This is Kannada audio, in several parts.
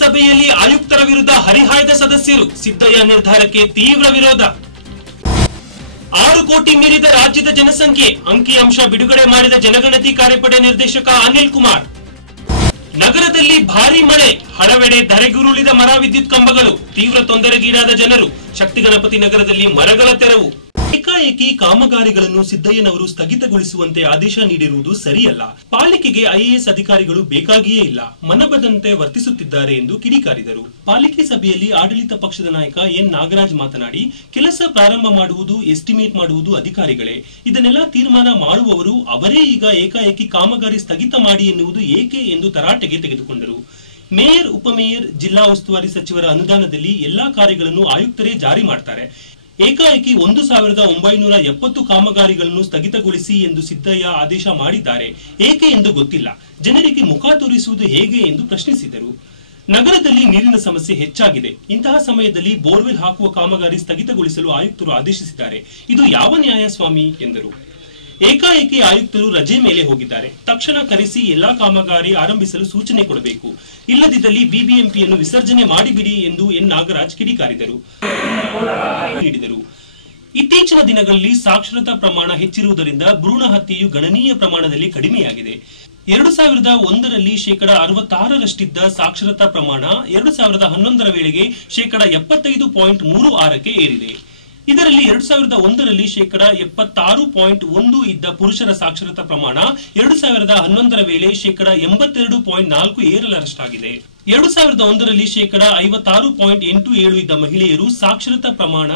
ಸಭೆಯಲ್ಲಿ ಆಯುಕ್ತರ ವಿರುದ್ಧ ಹರಿಹಾಯ್ದ ಸದಸ್ಯರು, ಸಿದ್ದಯ್ಯ ನಿರ್ಧಾರಕ್ಕೆ ತೀವ್ರ ವಿರೋಧ. 6 ಕೋಟಿ ಮೀರಿದ ರಾಜ್ಯದ ಜನಸಂಖ್ಯೆ, ಅಂಕಿಅಂಶ ಬಿಡುಗಡೆ ಮಾಡಿದ ಜನಗಣತಿ ಕಾರ್ಯಪಡೆ ನಿರ್ದೇಶಕ ಅನಿಲ್ ಕುಮಾರ್. ನಗರದಲ್ಲಿ ಭಾರೀ ಮಳೆ, ಹಲವೆಡೆ ಧರೆಗುರುಳಿದ ಮರ, ವಿದ್ಯುತ್ ಕಂಬಗಳು, ತೀವ್ರ ತೊಂದರೆಗೀಡಾದ ಜನರು. ಶಕ್ತಿಗಣಪತಿ ನಗರದಲ್ಲಿ ಮರಗಳ ತೆರವು. ಏಕಾಏಕಿ ಕಾಮಗಾರಿಗಳನ್ನು ಸಿದ್ದಯ್ಯನವರು ಸ್ಥಗಿತಗೊಳಿಸುವಂತೆ ಆದೇಶ ನೀಡಿರುವುದು ಸರಿಯಲ್ಲ. ಪಾಲಿಕೆಗೆ ಐಎಎಸ್ ಅಧಿಕಾರಿಗಳು ಬೇಕಾಗಿಯೇ ಇಲ್ಲ, ಮನಬಂದಂತೆ ವರ್ತಿಸುತ್ತಿದ್ದಾರೆ ಎಂದು ಕಿಡಿಕಾರಿದರು. ಪಾಲಿಕೆ ಸಭೆಯಲ್ಲಿ ಆಡಳಿತ ಪಕ್ಷದ ನಾಯಕ ಎನ್ ನಾಗರಾಜ್ ಮಾತನಾಡಿ, ಕೆಲಸ ಪ್ರಾರಂಭ ಮಾಡುವುದು, ಎಸ್ಟಿಮೇಟ್ ಮಾಡುವುದು ಅಧಿಕಾರಿಗಳೇ. ಇದನ್ನೆಲ್ಲ ತೀರ್ಮಾನ ಮಾಡುವವರು ಅವರೇ. ಈಗ ಏಕಾಏಕಿ ಕಾಮಗಾರಿ ಸ್ಥಗಿತ ಮಾಡಿ ಎನ್ನುವುದು ಏಕೆ ಎಂದು ತರಾಟೆಗೆ ತೆಗೆದುಕೊಂಡರು. ಮೇಯರ್, ಉಪಮೇಯರ್, ಜಿಲ್ಲಾ ಉಸ್ತುವಾರಿ ಸಚಿವರ ಅನುದಾನದಲ್ಲಿ ಎಲ್ಲಾ ಕಾರ್ಯಗಳನ್ನು ಆಯುಕ್ತರೇ ಜಾರಿ ಮಾಡ್ತಾರೆ. ಏಕಾಏಕಿ 1970 ಕಾಮಗಾರಿಗಳನ್ನು ಸ್ಥಗಿತಗೊಳಿಸಿ ಎಂದು ಸಿದ್ದಯ್ಯ ಆದೇಶ ಮಾಡಿದ್ದಾರೆ. ಏಕೆ ಎಂದು ಗೊತ್ತಿಲ್ಲ. ಜನರಿಗೆ ಮುಖ ತೋರಿಸುವುದು ಹೇಗೆ ಎಂದು ಪ್ರಶ್ನಿಸಿದರು. ನಗರದಲ್ಲಿ ನೀರಿನ ಸಮಸ್ಯೆ ಹೆಚ್ಚಾಗಿದೆ. ಇಂತಹ ಸಮಯದಲ್ಲಿ ಬೋರ್ವೆಲ್ ಹಾಕುವ ಕಾಮಗಾರಿ ಸ್ಥಗಿತಗೊಳಿಸಲು ಆಯುಕ್ತರು ಆದೇಶಿಸಿದ್ದಾರೆ. ಇದು ಯಾವ ನ್ಯಾಯ ಸ್ವಾಮಿ ಎಂದರು. ಏಕಾಏಕಿ ಆಯುಕ್ತರು ರಜೆ ಮೇಲೆ ಹೋಗಿದ್ದಾರೆ. ತಕ್ಷಣ ಕರೆಸಿ ಎಲ್ಲಾ ಕಾಮಗಾರಿ ಆರಂಭಿಸಲು ಸೂಚನೆ ಕೊಡಬೇಕು. ಇಲ್ಲದಿದ್ದಲ್ಲಿ ಬಿಬಿಎಂಪಿಯನ್ನು ವಿಸರ್ಜನೆ ಮಾಡಿಬಿಡಿ ಎಂದು ಎನ್ ನಾಗರಾಜ್ ಕಿಡಿಕಾರಿದರು. ಇತ್ತೀಚಿನ ದಿನಗಳಲ್ಲಿ ಸಾಕ್ಷರತಾ ಪ್ರಮಾಣ ಹೆಚ್ಚಿರುವುದರಿಂದ ಭ್ರೂಣ ಹತ್ಯೆಯು ಗಣನೀಯ ಪ್ರಮಾಣದಲ್ಲಿ ಕಡಿಮೆಯಾಗಿದೆ. 2001ರಲ್ಲಿ 66%ರಷ್ಟಿದ್ದ ಸಾಕ್ಷರತಾ ಪ್ರಮಾಣ 2011ರ ವೇಳೆಗೆ 75.36ಕ್ಕೆ ಏರಿದೆ. ಇದರಲ್ಲಿ 2001ರಲ್ಲಿ 76.1 ಇದ್ದ ಪುರುಷರ ಸಾಕ್ಷರತಾ ಪ್ರಮಾಣ 2011ರ ವೇಳೆ 82.4 ಏರಲರಷ್ಟಾಗಿದೆ. 2001ರಲ್ಲಿ 56.87 ಇದ್ದ ಮಹಿಳೆಯರು ಸಾಕ್ಷರತಾ ಪ್ರಮಾಣ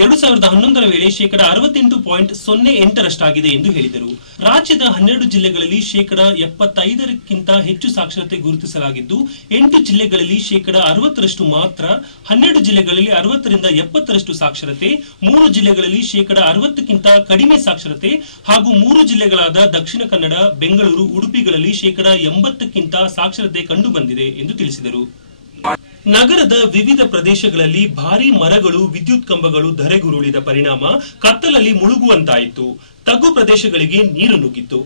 2011ರ ವೇಳೆ 68.08ರಷ್ಟಾಗಿದೆ ಎಂದು ಹೇಳಿದರು. ರಾಜ್ಯದ 12 ಜಿಲ್ಲೆಗಳಲ್ಲಿ 75%ಕ್ಕಿಂತ ಹೆಚ್ಚು ಸಾಕ್ಷರತೆ ಗುರುತಿಸಲಾಗಿದ್ದು, 8 ಜಿಲ್ಲೆಗಳಲ್ಲಿ 60% ಮಾತ್ರ, 12 ಜಿಲ್ಲೆಗಳಲ್ಲಿ 60ರಿಂದ 70ರಷ್ಟು ಸಾಕ್ಷರತೆ, 3 ಜಿಲ್ಲೆಗಳಲ್ಲಿ 60ಕ್ಕಿಂತ ಕಡಿಮೆ ಸಾಕ್ಷರತೆ ಹಾಗೂ 3 ಜಿಲ್ಲೆಗಳಾದ ದಕ್ಷಿಣ ಕನ್ನಡ, ಬೆಂಗಳೂರು, ಉಡುಪಿಗಳಲ್ಲಿ 80ಕ್ಕಿಂತ ಸಾಕ್ಷರತೆ ಕಂಡು ಬಂದಿದೆ ಎಂದು ತಿಳಿಸಿದರು. ನಗರದ ವಿವಿಧ ಪ್ರದೇಶಗಳಲ್ಲಿ ಭಾರೀ ಮರಗಳು, ವಿದ್ಯುತ್ ಕಂಬಗಳು ಧರೆಗುರುಳಿದ ಪರಿಣಾಮ ಕತ್ತಲಲ್ಲಿ ಮುಳುಗುವಂತಾಯಿತು. ತಗ್ಗು ಪ್ರದೇಶಗಳಿಗೆ ನೀರು ನುಗ್ಗಿತ್ತು.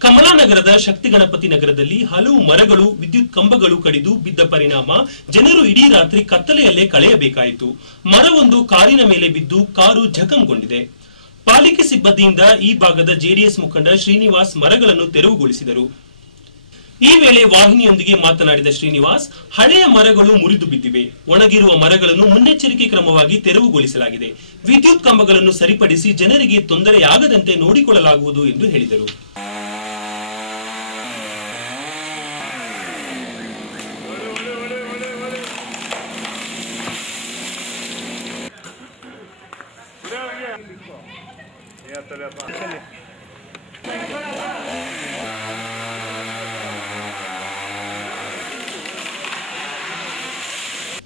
ಕಮಲಾನಗರದ ಶಕ್ತಿಗಣಪತಿ ನಗರದಲ್ಲಿ ಹಲವು ಮರಗಳು, ವಿದ್ಯುತ್ ಕಂಬಗಳು ಕಡಿದು ಬಿದ್ದ ಪರಿಣಾಮ ಜನರು ಇಡೀ ರಾತ್ರಿ ಕತ್ತಲೆಯಲ್ಲೇ ಕಳೆಯಬೇಕಾಯಿತು. ಮರವೊಂದು ಕಾರಿನ ಮೇಲೆ ಬಿದ್ದು ಕಾರು ಜಖಂಗೊಂಡಿದೆ. ಪಾಲಿಕೆ ಸಿಬ್ಬಂದಿಯಿಂದ ಈ ಭಾಗದ ಜೆಡಿಎಸ್ ಮುಖಂಡ ಶ್ರೀನಿವಾಸ್ ಮರಗಳನ್ನು ತೆರವುಗೊಳಿಸಿದರು. ಈ ವೇಳೆ ವಾಹಿನಿಯೊಂದಿಗೆ ಮಾತನಾಡಿದ ಶ್ರೀನಿವಾಸ್, ಹಳೆಯ ಮರಗಳು ಮುರಿದು ಬಿದ್ದಿವೆ. ಒಣಗಿರುವ ಮರಗಳನ್ನು ಮುನ್ನೆಚ್ಚರಿಕೆ ಕ್ರಮವಾಗಿ ತೆರವುಗೊಳಿಸಲಾಗಿದೆ. ವಿದ್ಯುತ್ ಕಂಬಗಳನ್ನು ಸರಿಪಡಿಸಿ ಜನರಿಗೆ ತೊಂದರೆಯಾಗದಂತೆ ನೋಡಿಕೊಳ್ಳಲಾಗುವುದು ಎಂದು ಹೇಳಿದರು.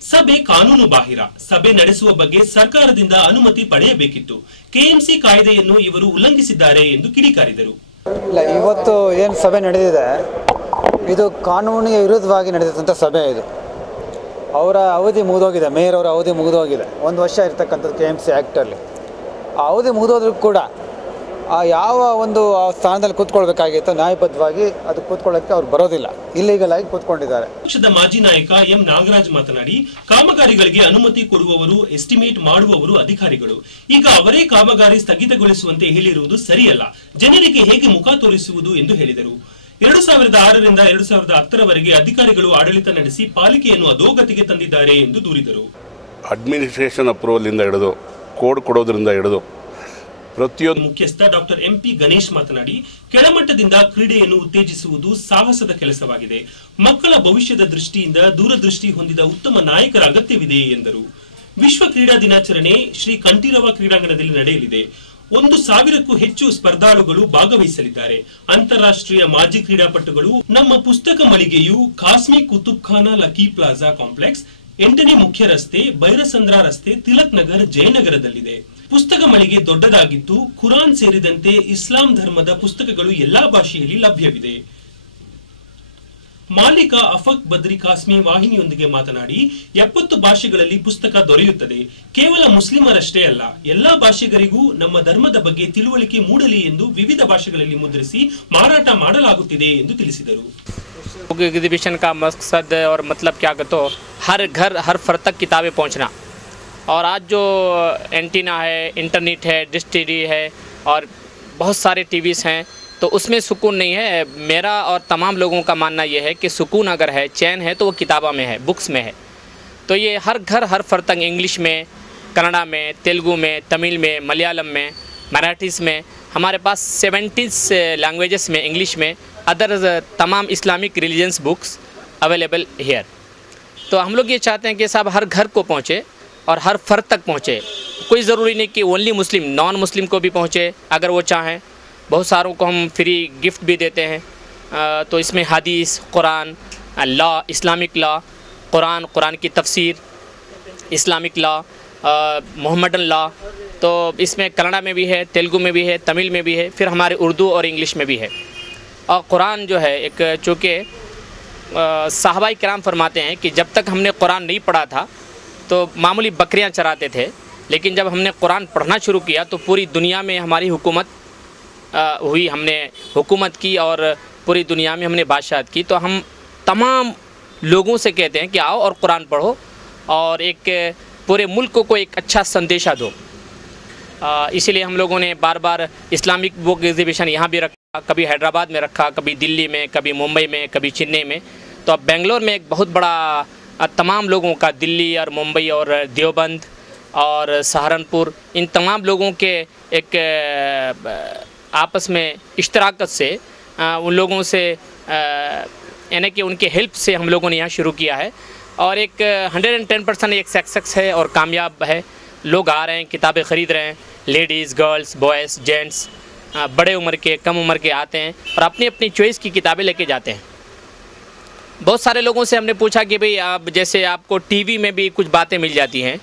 ಸಭೆ ಕಾನೂನು ಬಾಹಿರ. ಸಭೆ ನಡೆಸುವ ಬಗ್ಗೆ ಸರ್ಕಾರದಿಂದ ಅನುಮತಿ ಪಡೆಯಬೇಕಿತ್ತು. ಕೆಎಂಸಿ ಕಾಯ್ದೆಯನ್ನು ಇವರು ಉಲ್ಲಂಘಿಸಿದ್ದಾರೆ ಎಂದು ಕಿಡಿಕಾರಿದರು. ಇವತ್ತು ಏನು ಸಭೆ ನಡೆದಿದೆ, ಇದು ಕಾನೂನಿಗೆ ವಿರುದ್ಧವಾಗಿ ನಡೆದಂಥ ಸಭೆ. ಇದು ಅವರ ಅವಧಿ ಮುಗಿದೋಗಿದೆ. ಮೇಯರ್ ಅವರ ಅವಧಿ ಮುಗಿದೋಗಿದೆ. 1 ವರ್ಷ ಇರ್ತಕ್ಕಂಥದ್ದು ಕೆಎಂಸಿ ಆ್ಯಕ್ಟಲ್ಲಿ. ಆ ಅವಧಿ ಮುಗಿದೋದ್ರೂ ಕೂಡ ಯಾವ ಒಂದು ಸ್ಥಾನದಲ್ಲಿ ಕೂತ್ಕೊಳ್ಬೇಕಾಗಿತ್ತು ನ್ಯಾಯಬದ್ಧವಾಗಿ ಅದು ಕೂತ್ಕೊಳ್ಳೋಕ್ಕೆ ಅವ್ರು ಬರೋದಿಲ್ಲ. ಇಲ್ಲಿಗಲ್ ಆಗಿ ಕೂತ್ಕೊಂಡಿದ್ದಾರೆ. ಪಕ್ಷದ ಮಾಜಿ ನಾಯಕ ಎಂ ನಾಗರಾಜ್ ಮಾತನಾಡಿ, ಕಾಮಗಾರಿಗಳಿಗೆ ಅನುಮತಿ ಕೊಡುವವರು, ಎಸ್ಟಿಮೇಟ್ ಮಾಡುವವರು ಅಧಿಕಾರಿಗಳು. ಈಗ ಅವರೇ ಕಾಮಗಾರಿ ಸ್ಥಗಿತಗೊಳಿಸುವಂತೆ ಹೇಳಿರುವುದು ಸರಿಯಲ್ಲ. ಜನರಿಗೆ ಹೇಗೆ ಮುಖ ತೋರಿಸುವುದು ಎಂದು ಹೇಳಿದರು. 2006ರಿಂದ 2010ರವರೆಗೆ ಅಧಿಕಾರಿಗಳು ಆಡಳಿತ ನಡೆಸಿ ಪಾಲಿಕೆಯನ್ನು ಅಧೋಗತಿಗೆ ತಂದಿದ್ದಾರೆ ಎಂದು ದೂರಿದರು. ಅಡ್ಮಿನಿಸ್ಟ್ರೇಷನ್ ಅಪ್ರೂವಲ್ ಇಂದ ಹಿಡಿದು ಕೋಡ್ ಕೊಡೋದ್ರಿಂದ ಹಿಡಿದು ಪ್ರತಿಯೊಂದು ಮುಖ್ಯಸ್ಥ ಡಾಕ್ಟರ್ ಎಂಪಿ ಗಣೇಶ್ ಮಾತನಾಡಿ, ಕೆಳಮಟ್ಟದಿಂದ ಕ್ರೀಡೆಯನ್ನು ಉತ್ತೇಜಿಸುವುದು ಸಾಹಸದ ಕೆಲಸವಾಗಿದೆ. ಮಕ್ಕಳ ಭವಿಷ್ಯದ ದೃಷ್ಟಿಯಿಂದ ದೂರದೃಷ್ಟಿ ಹೊಂದಿದ ಉತ್ತಮ ನಾಯಕರ ಅಗತ್ಯವಿದೆ ಎಂದರು. ವಿಶ್ವ ಕ್ರೀಡಾ ದಿನಾಚರಣೆ ಶ್ರೀ ಕಂಠೀರವ ಕ್ರೀಡಾಂಗಣದಲ್ಲಿ ನಡೆಯಲಿದೆ. 1,000ಕ್ಕೂ ಹೆಚ್ಚು ಸ್ಪರ್ಧಾಳುಗಳು ಭಾಗವಹಿಸಲಿದ್ದಾರೆ. ಅಂತಾರಾಷ್ಟ್ರೀಯ ಮಾಜಿ ಕ್ರೀಡಾಪಟುಗಳು. ನಮ್ಮ ಪುಸ್ತಕ ಮಳಿಗೆಯು ಖಾಸ್ಮಿ ಕುತುಬ್ಖಾನಾ ಲಕ್ಕಿ ಪ್ಲಾಜಾ ಕಾಂಪ್ಲೆಕ್ಸ್, 8ನೇ ಮುಖ್ಯ ರಸ್ತೆ, ಬೈರಸಂದ್ರ ರಸ್ತೆ, ತಿಲಕ್ ನಗರ್, ಜಯನಗರದಲ್ಲಿದೆ. ಪುಸ್ತಕ ಮಳಿಗೆ ದೊಡ್ಡದಾಗಿದ್ದು, ಕುರಾನ್ ಸೇರಿದಂತೆ ಇಸ್ಲಾಂ ಧರ್ಮದ ಪುಸ್ತಕಗಳು ಎಲ್ಲಾ ಭಾಷೆಯಲ್ಲಿ ಲಭ್ಯವಿದೆ. ಮಾಲೀಕ ಅಫಕ್ ಬದ್ರಿ ಕಾಸ್ಮಿ ವಾಹಿನಿಯೊಂದಿಗೆ ಮಾತನಾಡಿ, 70 ಭಾಷೆಗಳಲ್ಲಿ ಪುಸ್ತಕ ದೊರೆಯುತ್ತದೆ. ಕೇವಲ ಮುಸ್ಲಿಮರಷ್ಟೇ ಅಲ್ಲ, ಎಲ್ಲಾ ಭಾಷಿಗರಿಗೂ ನಮ್ಮ ಧರ್ಮದ ಬಗ್ಗೆ ತಿಳುವಳಿಕೆ ಮೂಡಲಿ ಎಂದು ವಿವಿಧ ಭಾಷೆಗಳಲ್ಲಿ ಮುದ್ರಿಸಿ ಮಾರಾಟ ಮಾಡಲಾಗುತ್ತಿದೆ ಎಂದು ತಿಳಿಸಿದರು. बुक एग्जीबिशन का मकसद और मतलब क्या कहते हो, हर घर हर फर्द तक किताबें पहुंचना। और आज जो एंटीना है, इंटरनेट है, डिश टीवी है और बहुत सारे टीवीज़ हैं, तो उसमें सुकून नहीं है। मेरा और तमाम लोगों का मानना यह है कि सुकून अगर है, चैन है, तो वो किताबों में है, बुक्स में है। तो ये हर घर हर फर्द तक इंग्लिश में, कन्नड़ा में, तेलुगु में, तमिल में, मलयालम में, मराठीज़ में, हमारे पास 70 लैंग्वेजेस में, इंग्लिश में, अदर तमाम Islamic religions books available here. तो हम लोग ये चाहते हैं कि साहब हर घर को पहुँचे और हर फर्द तक पहुँचे। कोई ज़रूरी नहीं कि ओनली मुस्लिम, नॉन मुस्लिम को भी पहुँचे अगर वो चाहें। बहुत सारों को हम फ्री गिफ्ट भी देते हैं। तो इसमें हदीस, Quran, law, Islamic law, Quran की तफसीर, इस्लामिक लॉ, मोहम्मदन लॉ, तो इसमें कन्नड़ा में भी है, तेलुगु में भी है, तमिल में भी है, फिर हमारे उर्दू और इंग्लिश में भी है। और कुरान जो है एक, चूँकि साहबाई किराम फरमाते हैं कि जब तक हमने कुरान नहीं पढ़ा था तो मामूली बकरियां चराते थे, लेकिन जब हमने कुरान पढ़ना शुरू किया तो पूरी दुनिया में हमारी हुकूमत हुई, हमने हुकूमत की और पूरी दुनिया में हमने बादशाहत की। तो हम तमाम लोगों से कहते हैं कि आओ और कुरान पढ़ो और एक पूरे मुल्क को एक अच्छा संदेशा दो। इसीलिए हम लोगों ने बार बार इस्लामिक बुक एग्जीबिशन यहाँ भी रखा, कभी हैदराबाद में रखा, कभी दिल्ली में, कभी मुंबई में, कभी चेन्नई में। तो अब बेंगलोर में एक बहुत बड़ा तमाम लोगों का, दिल्ली और मुंबई और देवबंद और सहारनपुर, इन तमाम लोगों के एक आपस में इश्तराकत से उन लोगों से यानी कि उनके हेल्प से हम लोगों ने यहाँ शुरू किया है। और एक 110% एक सक्सेस है और कामयाब है। लोग आ रहे हैं, किताबें ख़रीद रहे हैं, लेडीज़, गर्ल्स, बॉयज़, जेंट्स, बड़े उम्र के, कम उम्र के आते हैं और अपनी अपनी चॉइस की किताबें लेके जाते हैं। बहुत सारे लोगों से हमने पूछा कि भाई आप, जैसे आपको टीवी में भी कुछ बातें मिल जाती हैं,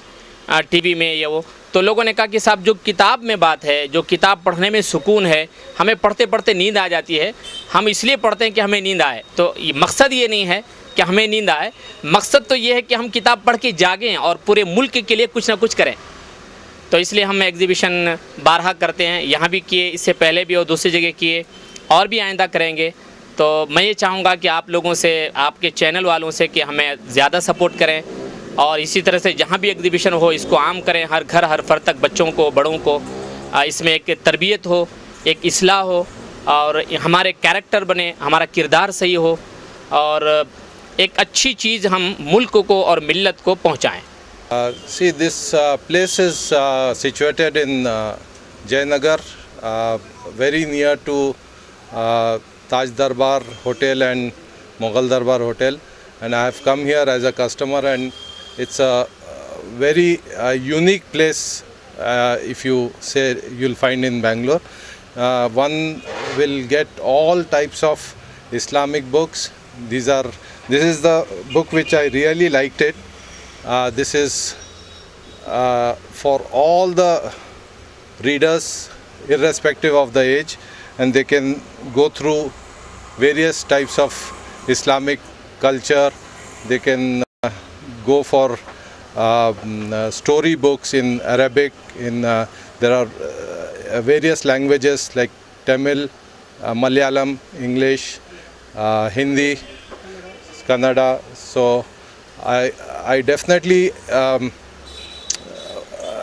टीवी में ये वो, तो लोगों ने कहा कि साहब जो किताब में बात है, जो किताब पढ़ने में सुकून है, हमें पढ़ते पढ़ते नींद आ जाती है, हम इसलिए पढ़ते हैं कि हमें नींद आए। तो मकसद ये नहीं है कि हमें नींद आए, मकसद तो ये है कि हम किताब पढ़ के जागें और पूरे मुल्क के लिए कुछ ना कुछ करें। तो इसलिए हम एग्जीबिशन बारहा करते हैं, यहाँ भी किए, इससे पहले भी और दूसरी जगह किए, और भी आइंदा करेंगे। तो मैं ये चाहूँगा कि आप लोगों से, आपके चैनल वालों से, कि हमें ज़्यादा सपोर्ट करें और इसी तरह से जहाँ भी एग्जीबिशन हो इसको आम करें, हर घर हर फर्द तक, बच्चों को, बड़ों को, इसमें एक तरबियत हो, एक इस्लाह हो और हमारे कैरेक्टर बने, हमारा किरदार सही हो और एक अच्छी चीज़ हम मुल्क को और मिल्लत को पहुँचाएँ। See, this place is situated in Jayanagar, very near to Taj Darbar Hotel and Mughal Darbar Hotel, and I have come here as a customer, and it's a very unique place. If you say, you'll find in Bangalore, one will get all types of Islamic books. This is the book which I really liked it. This is for all the readers, irrespective of the age, and they can go through various types of Islamic culture. They can go for story books in Arabic. There are various languages like Tamil, Malayalam, English, Hindi, Kannada. So I definitely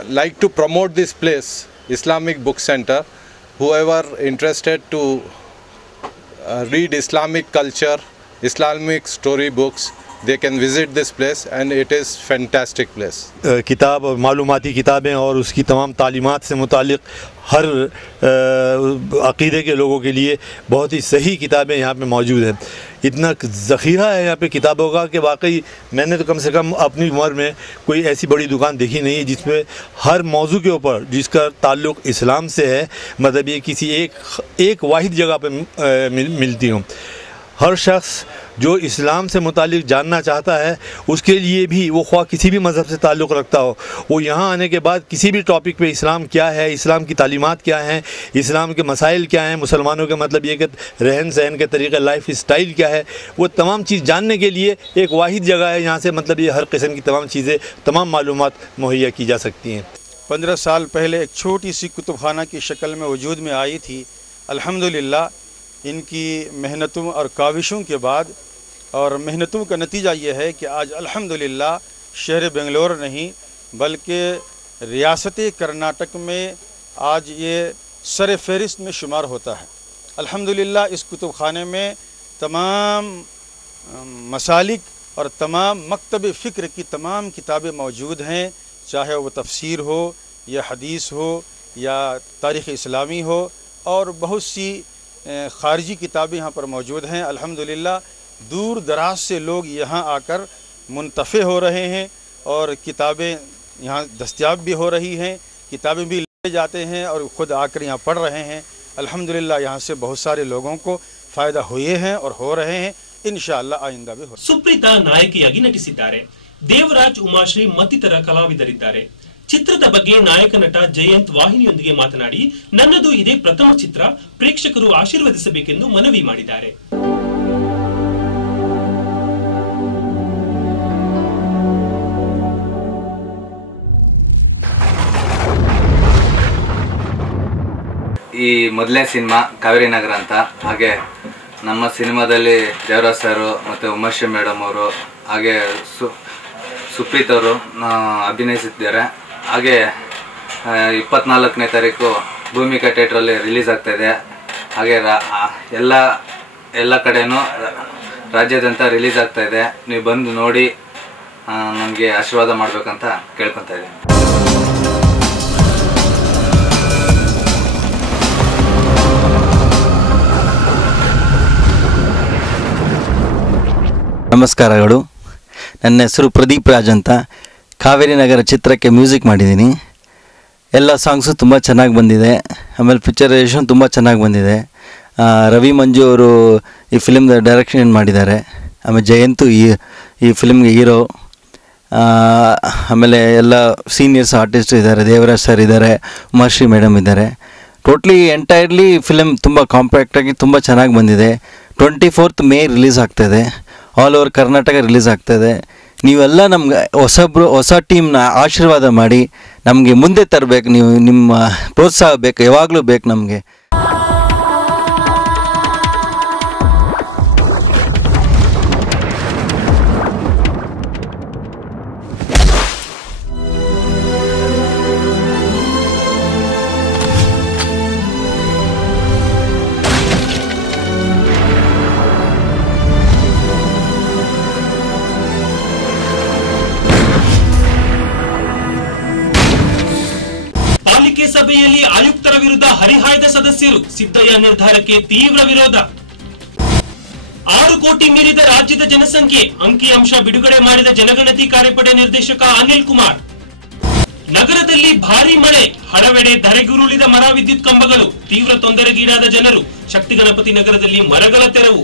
like to promote this place, Islamic Book Center. Whoever interested to read Islamic culture, Islamic story books, they can visit this place and it is fantastic place. किताब और मालूमाती किताबें और उसकी तमाम तालीमात से मुतालिक हर अक़ीदे के लोगों के लिए बहुत ही सही किताबें यहाँ पे मौजूद हैं। इतना ज़ख़ीरा है यहाँ पे किताबों का कि वाकई मैंने तो कम से कम अपनी उम्र में कोई ऐसी बड़ी दुकान देखी नहीं है जिसमें हर मौजू के ऊपर जिसका ताल्लुक़ इस्लाम से है, मतलब ये किसी एक वाहिद जगह पे मिलती हूँ। हर शख्स जो इस्लाम से मुतालिक जानना चाहता है उसके लिए भी, वो ख्वाह किसी भी मज़हब से ताल्लुक़ रखता हो, वो यहाँ आने के बाद किसी भी टॉपिक पे इस्लाम क्या है, इस्लाम की तालीमात क्या हैं, इस्लाम के मसाइल क्या हैं, मुसलमानों के मतलब ये कि रहन सहन के तरीक़े, लाइफ स्टाइल क्या है, वो तमाम चीज़ जानने के लिए एक वाहिद जगह है। यहाँ से मतलब ये हर किस्म की तमाम चीज़ें, तमाम मालूमात मुहैया की जा सकती हैं। 15 साल पहले एक छोटी सी कुतुबखाना की शक्ल में वजूद में आई थी। अल्हम्दुलिल्लाह इनकी मेहनतों और काविशों के बाद और मेहनतों का नतीजा ये है कि आज अल्हम्दुलिल्लाह शहर बेंगलोर नहीं बल्कि रियासत कर्नाटक में आज ये सर फहरिस्त में शुमार होता है। अल्हम्दुलिल्लाह इस कुतुब खाने में तमाम मसालिक और तमाम मकतब फ़िक्र की तमाम किताबें मौजूद हैं, चाहे वो तफसीर हो या हदीस हो या तारीख़ इस्लामी हो, और बहुत सी ख़ारजी किताबें यहाँ पर मौजूद हैं। अल्हम्दुलिल्लाह दूर दराज से लोग यहाँ आकर मुंतफ़े हो रहे हैं और किताबें यहाँ दस्तयाब भी हो रही हैं, किताबें भी ले जाते हैं और ख़ुद आकर यहाँ पढ़ रहे हैं। अल्हम्दुलिल्लाह यहाँ से बहुत सारे लोगों को फ़ायदा हुए हैं और हो रहे हैं, इंशाअल्लाह आइंदा भी हो। ಸುಪ್ರೀತಾ ನಾಯಕಿಯಾಗಿ ನಟಿಸಿದ್ದಾರೆ. ದೇವರಾಜ್, ಉಮಾಶ್ರೀ ಮತ್ತಿತರ ಕಲಾವಿದರಿದ್ದಾರೆ. ಚಿತ್ರದ ಬಗ್ಗೆ ನಾಯಕ ನಟ ಜಯಂತ್ ವಾಹಿನಿಯೊಂದಿಗೆ ಮಾತನಾಡಿ, ನನ್ನದು ಇದೇ ಪ್ರಥಮ ಚಿತ್ರ, ಪ್ರೇಕ್ಷಕರು ಆಶೀರ್ವದಿಸಬೇಕೆಂದು ಮನವಿ ಮಾಡಿದ್ದಾರೆ. ಈ ಮೊದಲನೇ ಸಿನಿಮಾ ಕಾವೇರಿ ನಗರ ಅಂತ. ಹಾಗೆ ನಮ್ಮ ಸಿನಿಮಾದಲ್ಲಿ ದೇವರಾಜ್ ಸರ್ ಮತ್ತು ಉಮಾಶ್ರೀ ಮೇಡಮ್ ಅವರು ಹಾಗೆ ಸುಪ್ರೀತ್ ಅವರು ಅಭಿನಯಿಸಿದ್ದಾರೆ. ಹಾಗೆ 24ನೇ ತಾರೀಕು ಭೂಮಿಕಾ ಥಿಯೇಟ್ರಲ್ಲಿ ರಿಲೀಸ್ ಆಗ್ತಾಯಿದೆ. ಹಾಗೆ ಎಲ್ಲ ಕಡೆನೂ ರಾಜ್ಯಾದ್ಯಂತ ರಿಲೀಸ್ ಆಗ್ತಾಯಿದೆ. ನೀವು ಬಂದು ನೋಡಿ ನಮಗೆ ಆಶೀರ್ವಾದ ಮಾಡಬೇಕಂತ ಕೇಳ್ಕೊತಾ ಇದ್ದೀನಿ. ನಮಸ್ಕಾರಗಳು. ನನ್ನ ಹೆಸರು ಪ್ರದೀಪ್ ರಾಜ್ ಅಂತ. ಕಾವೇರಿ ನಗರ ಚಿತ್ರಕ್ಕೆ ಮ್ಯೂಸಿಕ್ ಮಾಡಿದ್ದೀನಿ. ಎಲ್ಲ ಸಾಂಗ್ಸು ತುಂಬ ಚೆನ್ನಾಗಿ ಬಂದಿದೆ. ಆಮೇಲೆ ಪಿಕ್ಚರೈಸೇಷನ್ ತುಂಬ ಚೆನ್ನಾಗಿ ಬಂದಿದೆ. ರವಿ ಮಂಜು ಅವರು ಈ ಫಿಲ್ಮ್ದ ಡೈರೆಕ್ಷನ್ ಮಾಡಿದ್ದಾರೆ. ಆಮೇಲೆ ಜಯಂತು ಈ ಫಿಲ್ಮ್ಗೆ ಹೀರೋ. ಆಮೇಲೆ ಎಲ್ಲ ಸೀನಿಯರ್ಸ್ ಆರ್ಟಿಸ್ಟ್ ಇದ್ದಾರೆ, ದೇವರಾಜ್ ಸರ್ ಇದ್ದಾರೆ, ಉಮಾಶ್ರೀ ಮೇಡಮ್ ಇದ್ದಾರೆ. ಟೋಟ್ಲಿ ಎಂಟೈರ್ಲಿ ಫಿಲಮ್ ತುಂಬ ಕಾಂಪ್ಯಾಕ್ಟಾಗಿ ತುಂಬ ಚೆನ್ನಾಗಿ ಬಂದಿದೆ. 24th ಮೇ ರಿಲೀಸ್ ಆಗ್ತಾಯಿದೆ. ಆಲ್ ಓವರ್ ಕರ್ನಾಟಕ ರಿಲೀಸ್ ಆಗ್ತಾಯಿದೆ. ನೀವೆಲ್ಲ ನಮ್ಗೆ ಹೊಸ ಟೀಮ್ನ ಆಶೀರ್ವಾದ ಮಾಡಿ ನಮಗೆ ಮುಂದೆ ತರಬೇಕು. ನೀವು ನಿಮ್ಮ ಪ್ರೋತ್ಸಾಹ ಬೇಕು, ಯಾವಾಗಲೂ ಬೇಕು ನಮಗೆ. ಪಾಲಿಕೆ ಸಭೆಯಲ್ಲಿ ಆಯುಕ್ತರ ವಿರುದ್ಧ ಹರಿಹಾಯ್ದ ಸದಸ್ಯರು, ಸಿದ್ದಯ್ಯ ನಿರ್ಧಾರಕ್ಕೆ ತೀವ್ರ ವಿರೋಧ. 6 ಕೋಟಿ ಮೀರಿದ ರಾಜ್ಯದ ಜನಸಂಖ್ಯೆ, ಅಂಕಿಅಂಶ ಬಿಡುಗಡೆ ಮಾಡಿದ ಜನಗಣತಿ ಕಾರ್ಯಪಡೆ ನಿರ್ದೇಶಕ ಅನಿಲ್ ಕುಮಾರ್. ನಗರದಲ್ಲಿ ಭಾರೀ ಮಳೆ, ಹಲವೆಡೆ ಧರೆಗುರುಳಿದ ಮರ, ವಿದ್ಯುತ್ ಕಂಬಗಳು, ತೀವ್ರ ತೊಂದರೆಗೀಡಾದ ಜನರು. ಶಕ್ತಿ ಗಣಪತಿ ನಗರದಲ್ಲಿ ಮರಗಳ ತೆರವು.